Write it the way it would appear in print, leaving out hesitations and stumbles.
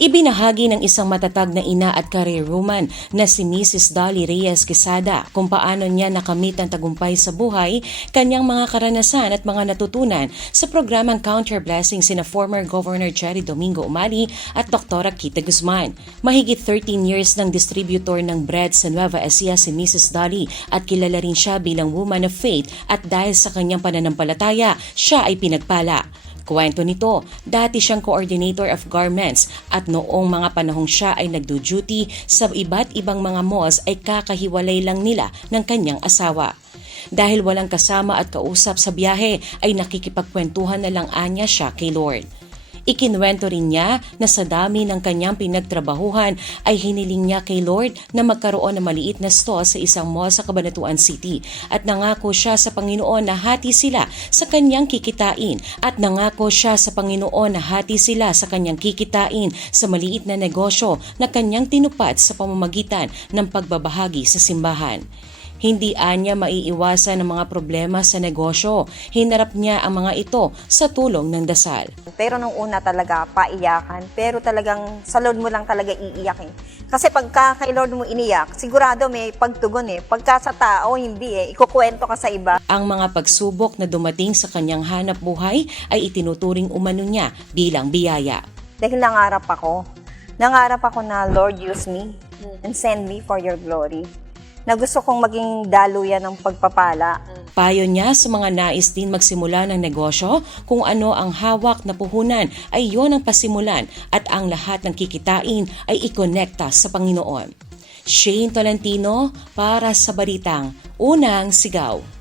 Ibinahagi ng isang matatag na ina at career woman na si Mrs. Dolly Reyes Quesada kung paano niya nakamit ang tagumpay sa buhay, kanyang mga karanasan at mga natutunan sa programang Count Your Blessings sina former Governor Jerry Domingo Umali at Dr. Kita Guzman. Mahigit 13 years ng distributor ng bread sa Nueva Ecija si Mrs. Dolly at kilala rin siya bilang woman of faith at dahil sa kanyang pananampalataya, siya ay pinagpala. Kwento nito, dati siyang coordinator of garments at noong mga panahong siya ay nagdo-duty sa iba't ibang mga malls ay kakahiwalay lang nila ng kanyang asawa. Dahil walang kasama at kausap sa biyahe ay nakikipagkwentuhan na lang anya siya kay Lord. Ikinuwento rin niya na sa dami ng kanyang pinagtrabahuhan ay hiniling niya kay Lord na magkaroon ng maliit na store sa isang mall sa Cabanatuan City at nangako siya sa Panginoon na hati sila sa kanyang kikitain sa maliit na negosyo na kanyang tinupad sa pamamagitan ng pagbabahagi sa simbahan. Hindi anya maiiwasan ang mga problema sa negosyo. Hinarap niya ang mga ito sa tulong ng dasal. Pero nung una talaga, paiyakan. Pero talagang sa Lord mo lang talaga iiyak eh. Kasi pagka kay Lord mo iniyak, sigurado may pagtugon eh. Pagka sa tao, hindi eh. Ikukwento ka sa iba. Ang mga pagsubok na dumating sa kanyang hanap buhay ay itinuturing umano niya bilang biyaya. Dahil nangarap ako na Lord use me and send me for your glory. Na gusto kong maging daluyan ng pagpapala. Payo niya sa mga nais din magsimula ng negosyo, kung ano ang hawak na puhunan ay yon ang pasimulan at ang lahat ng kikitain ay ikonekta sa Panginoon. Shane Tolentino para sa Balitang Unang Sigaw.